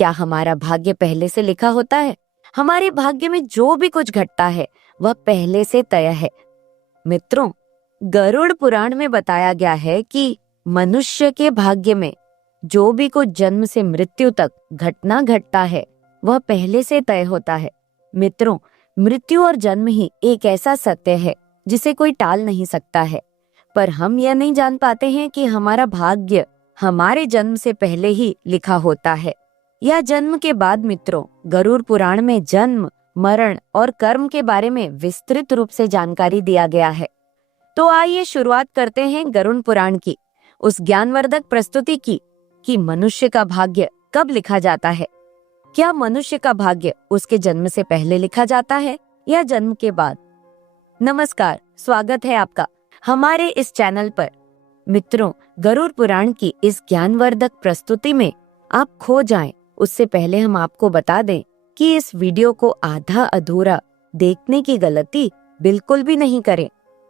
क्या हमारा भाग्य पहले से लिखा होता है? हमारे भाग्य में जो भी कुछ घटता है वह पहले से तय है। मित्रों, गरुड़ पुराण में बताया गया है कि मनुष्य के भाग्य में जो भी कुछ जन्म से मृत्यु तक घटना घटता है वह पहले से तय होता है। मित्रों, मृत्यु और जन्म ही एक ऐसा सत्य है जिसे कोई टाल नहीं सकता है, पर हम यह नहीं जान पाते हैं कि हमारा भाग्य हमारे जन्म से पहले ही लिखा होता है या जन्म के बाद। मित्रों, गरुड़ पुराण में जन्म, मरण और कर्म के बारे में विस्तृत रूप से जानकारी दिया गया है। तो आइए शुरुआत करते हैं गरुड़ पुराण की, उस ज्ञानवर्धक प्रस्तुति की कि मनुष्य का भाग्य कब लिखा जाता है। क्या मनुष्य का भाग्य उसके जन्म से पहले लिखा जाता है या जन्म के बाद? नमस्कार, स्वागत है आपका हमारे इस चैनल पर। मित्रों, गरुड़ पुराण की इस ज्ञानवर्धक प्रस्तुति में आप खो जाएं, उससे पहले हम आपको बता दें कि इस वीडियो को आधा अधूरा देखने की गलती बिल्कुल भी नहीं करें,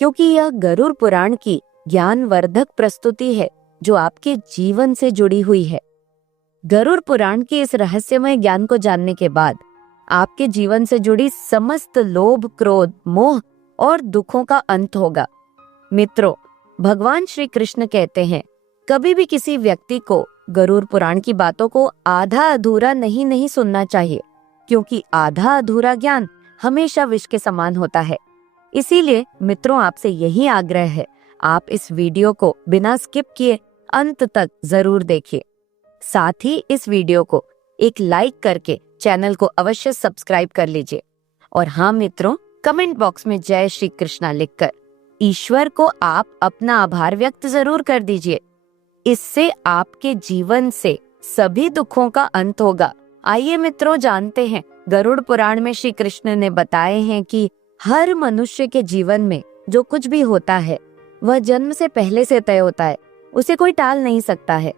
क्योंकि यह गरुड़ पुराण की ज्ञानवर्धक प्रस्तुति है जो आपके जीवन से जुड़ी हुई है। गरुड़ पुराण के इस रहस्यमय ज्ञान को जानने के बाद आपके जीवन से जुड़ी समस्त लोभ, क्रोध, मोह और दुखों का अंत होगा। मित्रों, भगवान श्री कृष्ण कहते हैं, कभी भी किसी व्यक्ति को गरुड़ पुराण की बातों को आधा अधूरा नहीं सुनना चाहिए, क्योंकि आधा अधूरा ज्ञान हमेशा विष के समान होता है। इसीलिए मित्रों, आपसे यही आग्रह है, आप इस वीडियो को बिना स्किप किए अंत तक जरूर देखिए। साथ ही इस वीडियो को एक लाइक करके चैनल को अवश्य सब्सक्राइब कर लीजिए। और हाँ मित्रों, कमेंट बॉक्स में जय श्री कृष्णा लिखकर ईश्वर को आप अपना आभार व्यक्त जरूर कर दीजिए। इससे आपके जीवन से सभी दुखों का अंत होगा। आइए मित्रों, जानते हैं गरुड़ पुराण में श्री कृष्ण ने बताए हैं कि हर मनुष्य के जीवन में जो कुछ भी होता है वह जन्म से पहले से तय होता है, उसे कोई टाल नहीं सकता है।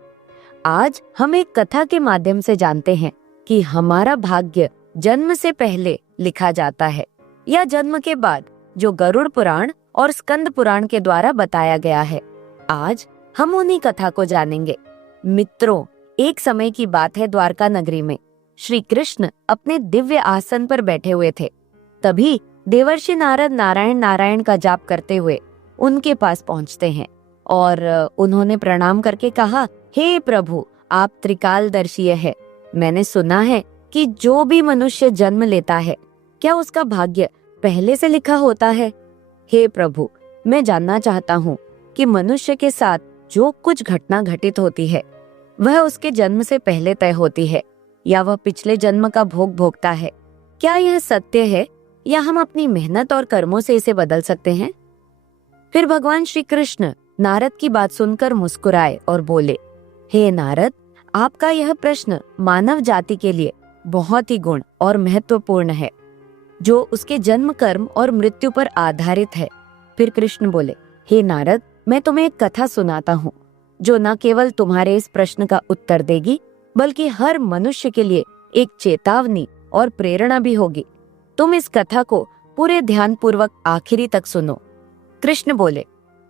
आज हम एक कथा के माध्यम से जानते हैं कि हमारा भाग्य जन्म से पहले लिखा जाता है या जन्म के बाद, जो गरुड़ पुराण और स्कंद पुराण के द्वारा बताया गया है। आज हम उन्हीं कथा को जानेंगे। मित्रों, एक समय की बात है, द्वारका नगरी में श्री कृष्ण अपने दिव्य आसन पर बैठे हुए थे। तभी देवर्षि नारद नारायण नारायण का जाप करते हुए उनके पास पहुंचते हैं और उन्होंने प्रणाम करके कहा, हे प्रभु, आप त्रिकालदर्शी है। मैंने सुना है कि जो भी मनुष्य जन्म लेता है, क्या उसका भाग्य पहले से लिखा होता है? हे प्रभु, मैं जानना चाहता हूँ कि मनुष्य के साथ जो कुछ घटना घटित होती है वह उसके जन्म से पहले तय होती है या वह पिछले जन्म का भोग भोगता है। क्या यह सत्य है या हम अपनी मेहनत और कर्मों से इसे बदल सकते हैं? फिर भगवान श्री कृष्ण नारद की बात सुनकर मुस्कुराए और बोले, हे नारद, आपका यह प्रश्न मानव जाति के लिए बहुत ही गुण और महत्वपूर्ण है, जो उसके जन्म, कर्म और मृत्यु पर आधारित है। फिर कृष्ण बोले, हे नारद, मैं तुम्हें एक कथा सुनाता हूँ जो न केवल तुम्हारे इस प्रश्न का उत्तर देगी, बल्कि हर मनुष्य के लिए एक चेतावनी और प्रेरणा भी होगी। तुम इस कथा को पूरे ध्यान पूर्वक आखिरी तक सुनो। कृष्ण बोले,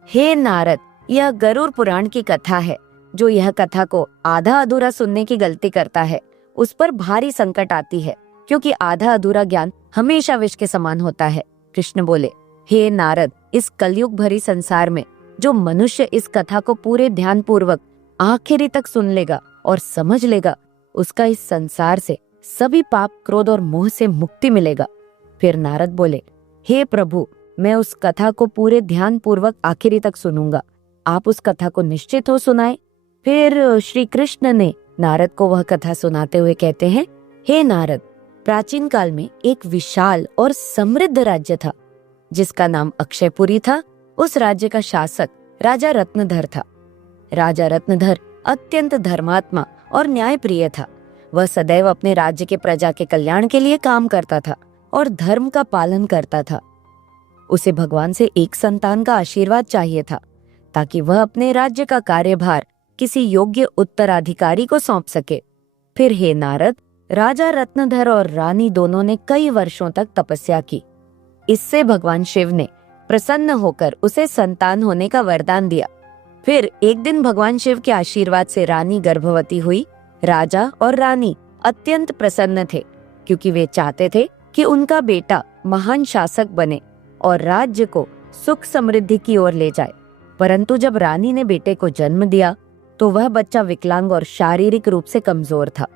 हे नारद, यह गरुड़ पुराण की कथा है। जो यह कथा को आधा अधूरा सुनने की गलती करता है उस पर भारी संकट आती है, क्योंकि आधा अधूरा ज्ञान हमेशा विष के समान होता है। कृष्ण बोले, हे नारद, इस कलयुग भरी संसार में जो मनुष्य इस कथा को पूरे ध्यान पूर्वक आखिरी तक सुन लेगा और समझ लेगा, उसका इस संसार से सभी पाप, क्रोध और मोह से मुक्ति मिलेगा। फिर नारद बोले, हे प्रभु, मैं उस कथा को पूरे ध्यान पूर्वक आखिरी तक सुनूंगा। आप उस कथा को निश्चित हो सुनाए। फिर श्री कृष्ण ने नारद को वह कथा सुनाते हुए कहते हैं, हे नारद, प्राचीन काल में एक विशाल और समृद्ध राज्य था जिसका नाम अक्षयपुरी था। उस राज्य का शासक राजा रत्नधर था। राजा रत्नधर अत्यंत धर्मात्मा और न्यायप्रिय था। वह सदैव अपने राज्य के प्रजा के कल्याण के लिए काम करता था और धर्म का पालन करता था। उसे भगवान से एक संतान का आशीर्वाद चाहिए था ताकि वह अपने राज्य का कार्यभार किसी योग्य उत्तराधिकारी को सौंप सके। फिर हे नारद, राजा रत्नधर और रानी दोनों ने कई वर्षों तक तपस्या की। इससे भगवान शिव ने प्रसन्न होकर उसे संतान होने का वरदान दिया। फिर एक दिन भगवान शिव के आशीर्वाद से रानी गर्भवती हुई। राजा और रानी अत्यंत प्रसन्न थे, क्योंकि वे चाहते थे कि उनका बेटा महान शासक बने और राज्य को सुख समृद्धि की ओर ले जाए। परंतु जब रानी ने बेटे को जन्म दिया तो वह बच्चा विकलांग और शारीरिक रूप से कमजोर था।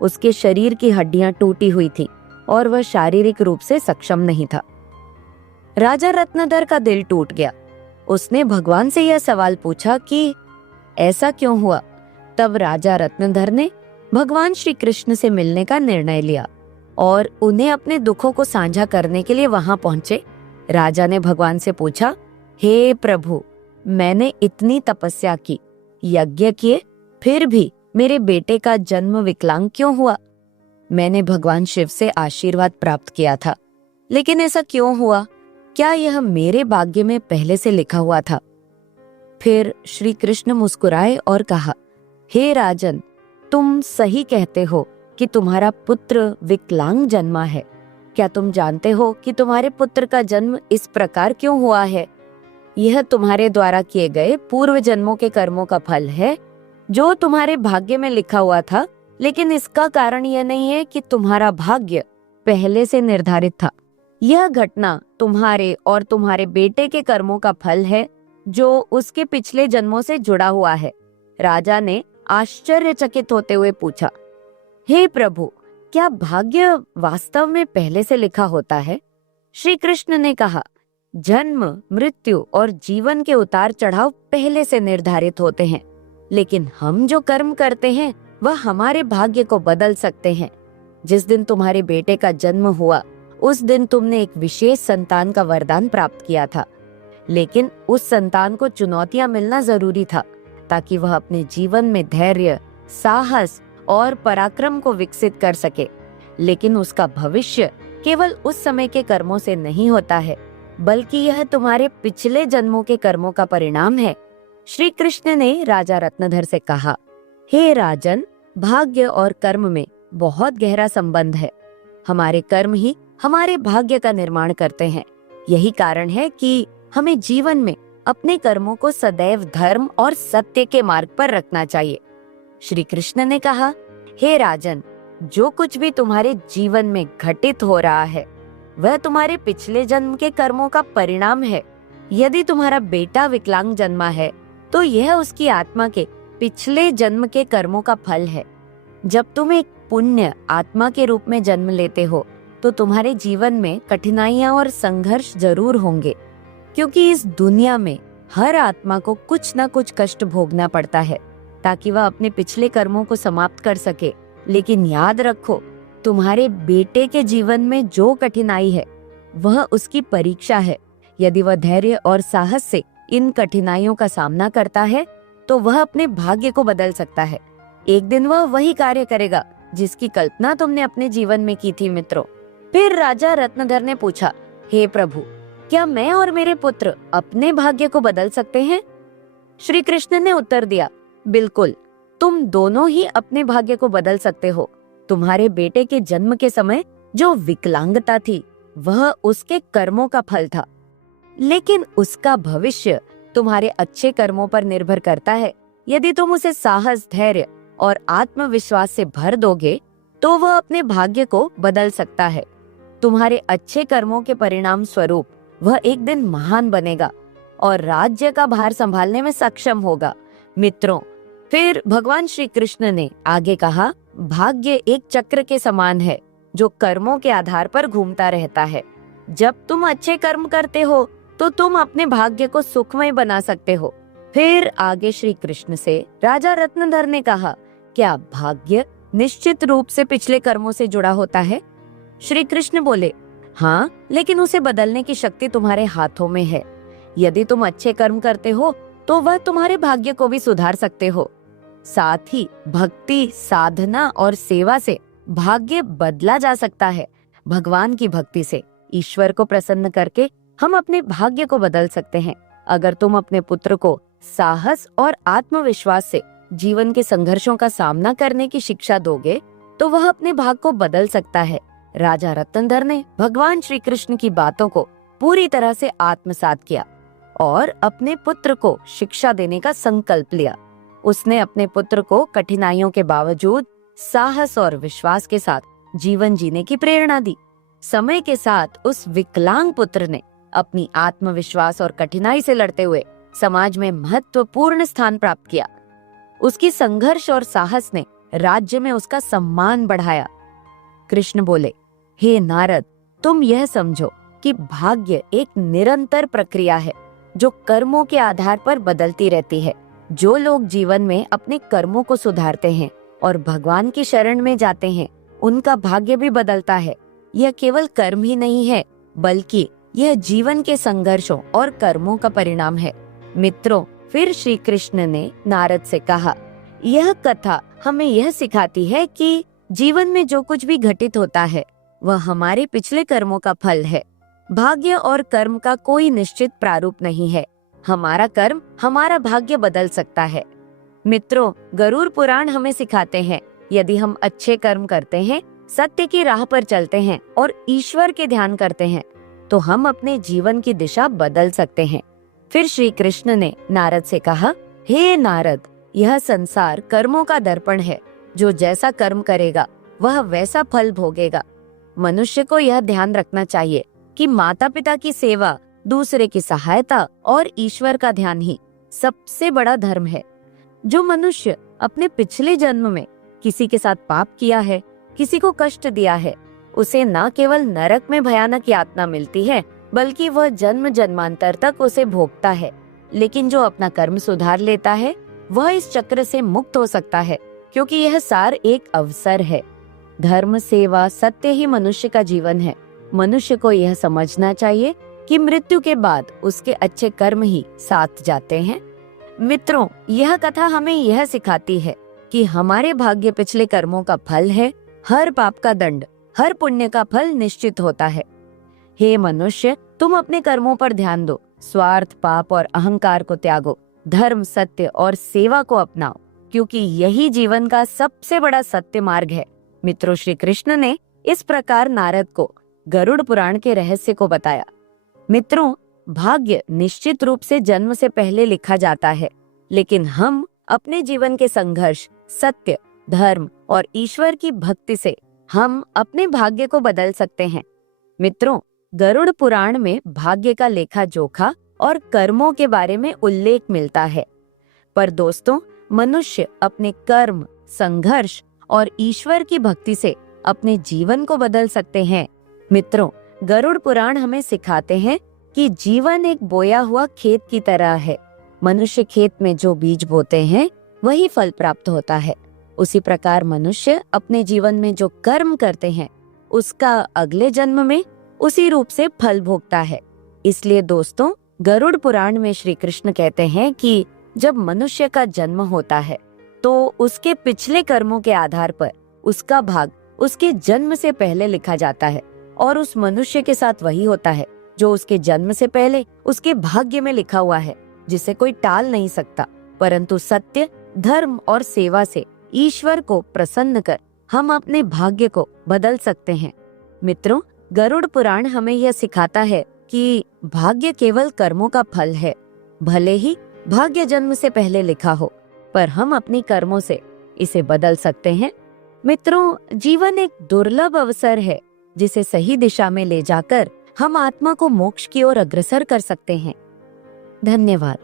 उसके शरीर की हड्डियां टूटी हुई थीं और वह शारीरिक रूप से सक्षम नहीं था। राजा रत्नधर का दिल टूट गया। उसने भगवान से यह सवाल पूछा कि ऐसा क्यों हुआ। तब राजा रत्नधर ने भगवान श्री कृष्ण से मिलने का निर्णय लिया और उन्हें अपने दुखों को साझा करने के लिए वहां पहुंचे। राजा ने भगवान से पूछा, हे प्रभु, मैंने इतनी तपस्या की, यज्ञ किए, फिर भी मेरे बेटे का जन्म विकलांग क्यों हुआ। मैंने भगवान शिव से आशीर्वाद प्राप्त किया था, लेकिन ऐसा क्यों हुआ? क्या यह मेरे भाग्य में पहले से लिखा हुआ था? फिर श्री कृष्ण मुस्कुराए और कहा, हे राजन, तुम सही कहते हो कि तुम्हारा पुत्र विकलांग जन्मा है। क्या तुम जानते हो कि तुम्हारे पुत्र का जन्म इस प्रकार क्यों हुआ है? यह तुम्हारे द्वारा किए गए पूर्व जन्मों के कर्मों का फल है, जो तुम्हारे भाग्य में लिखा हुआ था। लेकिन इसका कारण यह नहीं है कि तुम्हारा भाग्य पहले से निर्धारित था। यह घटना तुम्हारे और तुम्हारे बेटे के कर्मों का फल है, जो उसके पिछले जन्मों से जुड़ा हुआ है। राजा ने आश्चर्यचकित होते हुए पूछा, हे प्रभु, क्या भाग्य वास्तव में पहले से लिखा होता है? श्री कृष्ण ने कहा, जन्म, मृत्यु और जीवन के उतार चढ़ाव पहले से निर्धारित होते हैं, लेकिन हम जो कर्म करते हैं वह हमारे भाग्य को बदल सकते हैं। जिस दिन तुम्हारे बेटे का जन्म हुआ, उस दिन तुमने एक विशेष संतान का वरदान प्राप्त किया था, लेकिन उस संतान को चुनौतियां मिलना जरूरी था, ताकि वह अपने जीवन में धैर्य, साहस और पराक्रम को विकसित कर सके। लेकिन उसका भविष्य केवल उस समय के कर्मों से नहीं होता है, बल्कि यह तुम्हारे पिछले जन्मों के कर्मों का परिणाम है। श्री कृष्ण ने राजा रत्नधर से कहा, हे राजन, भाग्य और कर्म में बहुत गहरा संबंध है। हमारे कर्म ही हमारे भाग्य का निर्माण करते हैं। यही कारण है कि हमें जीवन में अपने कर्मों को सदैव धर्म और सत्य के मार्ग पर रखना चाहिए। श्री कृष्ण ने कहा, हे राजन, जो कुछ भी तुम्हारे जीवन में घटित हो रहा है वह तुम्हारे पिछले जन्म के कर्मों का परिणाम है। यदि तुम्हारा बेटा विकलांग जन्मा है तो यह उसकी आत्मा के पिछले जन्म के कर्मों का फल है। जब तुम एक पुण्य आत्मा के रूप में जन्म लेते हो तो तुम्हारे जीवन में कठिनाइयां और संघर्ष जरूर होंगे, क्योंकि इस दुनिया में हर आत्मा को कुछ न कुछ कष्ट भोगना पड़ता है ताकि वह अपने पिछले कर्मों को समाप्त कर सके। लेकिन याद रखो, तुम्हारे बेटे के जीवन में जो कठिनाई है वह उसकी परीक्षा है। यदि वह धैर्य और साहस से इन कठिनाइयों का सामना करता है तो वह अपने भाग्य को बदल सकता है। एक दिन वह वही कार्य करेगा जिसकी कल्पना तुमने अपने जीवन में की थी मित्रों। फिर राजा रत्नधर ने पूछा, हे प्रभु, क्या मैं और मेरे पुत्र अपने भाग्य को बदल सकते हैं? श्री कृष्ण ने उत्तर दिया, बिल्कुल, तुम दोनों ही अपने भाग्य को बदल सकते हो। तुम्हारे बेटे के जन्म के समय जो विकलांगता थी वह उसके कर्मों का फल था, लेकिन उसका भविष्य तुम्हारे अच्छे कर्मों पर निर्भर करता है। यदि तुम उसे साहस, धैर्य और आत्मविश्वास से भर दोगे तो वह अपने भाग्य को बदल सकता है। तुम्हारे अच्छे कर्मों के परिणाम स्वरूप वह एक दिन महान बनेगा और राज्य का भार संभालने में सक्षम होगा। मित्रों, फिर भगवान श्री कृष्ण ने आगे कहा, भाग्य एक चक्र के समान है जो कर्मों के आधार पर घूमता रहता है। जब तुम अच्छे कर्म करते हो तो तुम अपने भाग्य को सुखमय बना सकते हो। फिर आगे श्री कृष्ण से राजा रत्नधर ने कहा, क्या भाग्य निश्चित रूप से पिछले कर्मों से जुड़ा होता है? श्री कृष्ण बोले, हाँ, लेकिन उसे बदलने की शक्ति तुम्हारे हाथों में है। यदि तुम अच्छे कर्म करते हो तो वह तुम्हारे भाग्य को भी सुधार सकते हो। साथ ही भक्ति, साधना और सेवा से भाग्य बदला जा सकता है। भगवान की भक्ति से ईश्वर को प्रसन्न करके हम अपने भाग्य को बदल सकते हैं। अगर तुम अपने पुत्र को साहस और आत्मविश्वास से जीवन के संघर्षों का सामना करने की शिक्षा दोगे तो वह अपने भाग्य को बदल सकता है। राजा रत्नधर ने भगवान श्री कृष्ण की बातों को पूरी तरह से आत्मसात किया और अपने पुत्र को शिक्षा देने का संकल्प लिया। उसने अपने पुत्र को कठिनाइयों के बावजूद साहस और विश्वास के साथ जीवन जीने की प्रेरणा दी। समय के साथ उस विकलांग पुत्र ने अपनी आत्मविश्वास और कठिनाई से लड़ते हुए समाज में महत्वपूर्ण स्थान प्राप्त किया। उसकी संघर्ष और साहस ने राज्य में उसका सम्मान बढ़ाया। कृष्ण बोले, हे नारद, तुम यह समझो कि भाग्य एक निरंतर प्रक्रिया है जो कर्मों के आधार पर बदलती रहती है। जो लोग जीवन में अपने कर्मों को सुधारते हैं और भगवान की शरण में जाते हैं, उनका भाग्य भी बदलता है। यह केवल कर्म ही नहीं है, बल्कि यह जीवन के संघर्षों और कर्मों का परिणाम है। मित्रों, फिर श्री कृष्ण ने नारद से कहा, यह कथा हमें यह सिखाती है कि जीवन में जो कुछ भी घटित होता है वह हमारे पिछले कर्मों का फल है। भाग्य और कर्म का कोई निश्चित प्रारूप नहीं है। हमारा कर्म हमारा भाग्य बदल सकता है। मित्रों, गरुड़ पुराण हमें सिखाते हैं, यदि हम अच्छे कर्म करते हैं, सत्य की राह पर चलते हैं और ईश्वर के ध्यान करते हैं, तो हम अपने जीवन की दिशा बदल सकते हैं। फिर श्री कृष्ण ने नारद से कहा, हे नारद, यह संसार कर्मों का दर्पण है। जो जैसा कर्म करेगा वह वैसा फल भोगेगा। मनुष्य को यह ध्यान रखना चाहिए कि माता पिता की सेवा, दूसरे की सहायता और ईश्वर का ध्यान ही सबसे बड़ा धर्म है। जो मनुष्य अपने पिछले जन्म में किसी के साथ पाप किया है, किसी को कष्ट दिया है, उसे न केवल नरक में भयानक यातना मिलती है, बल्कि वह जन्म जन्मांतर तक उसे भोगता है। लेकिन जो अपना कर्म सुधार लेता है, वह इस चक्र से मुक्त हो सकता है, क्योंकि यह सार एक अवसर है। धर्म, सेवा, सत्य ही मनुष्य का जीवन है। मनुष्य को यह समझना चाहिए कि मृत्यु के बाद उसके अच्छे कर्म ही साथ जाते हैं। मित्रों, यह कथा हमें यह सिखाती है कि हमारे भाग्य पिछले कर्मों का फल है। हर पाप का दंड, हर पुण्य का फल निश्चित होता है। हे मनुष्य, तुम अपने कर्मों पर ध्यान दो, स्वार्थ, पाप और अहंकार को त्यागो, धर्म, सत्य और सेवा को अपनाओ, क्योंकि यही जीवन का सबसे बड़ा सत्य मार्ग है। मित्रों, श्री कृष्ण ने इस प्रकार नारद को गरुड़ पुराण के रहस्य को बताया। मित्रों, भाग्य निश्चित रूप से जन्म से पहले लिखा जाता है, लेकिन हम अपने जीवन के संघर्ष, सत्य, धर्म और ईश्वर की भक्ति से हम अपने भाग्य को बदल सकते हैं। मित्रों, गरुड़ पुराण में भाग्य का लेखा जोखा और कर्मों के बारे में उल्लेख मिलता है। पर दोस्तों, मनुष्य अपने कर्म, संघर्ष और ईश्वर की भक्ति से अपने जीवन को बदल सकते हैं। मित्रों, गरुड़ पुराण हमें सिखाते हैं कि जीवन एक बोया हुआ खेत की तरह है। मनुष्य खेत में जो बीज बोते हैं वही फल प्राप्त होता है। उसी प्रकार मनुष्य अपने जीवन में जो कर्म करते हैं उसका अगले जन्म में उसी रूप से फल भोगता है। इसलिए दोस्तों, गरुड़ पुराण में श्री कृष्ण कहते हैं कि जब मनुष्य का जन्म होता है तो उसके पिछले कर्मों के आधार पर उसका भाग उसके जन्म से पहले लिखा जाता है, और उस मनुष्य के साथ वही होता है जो उसके जन्म से पहले उसके भाग्य में लिखा हुआ है, जिसे कोई टाल नहीं सकता। परंतु सत्य, धर्म और सेवा से ईश्वर को प्रसन्न कर हम अपने भाग्य को बदल सकते हैं। मित्रों, गरुड़ पुराण हमें यह सिखाता है कि भाग्य केवल कर्मों का फल है। भले ही भाग्य जन्म से पहले लिखा हो, पर हम अपनी कर्मों से इसे बदल सकते हैं। मित्रों, जीवन एक दुर्लभ अवसर है जिसे सही दिशा में ले जाकर हम आत्मा को मोक्ष की ओर अग्रसर कर सकते हैं। धन्यवाद।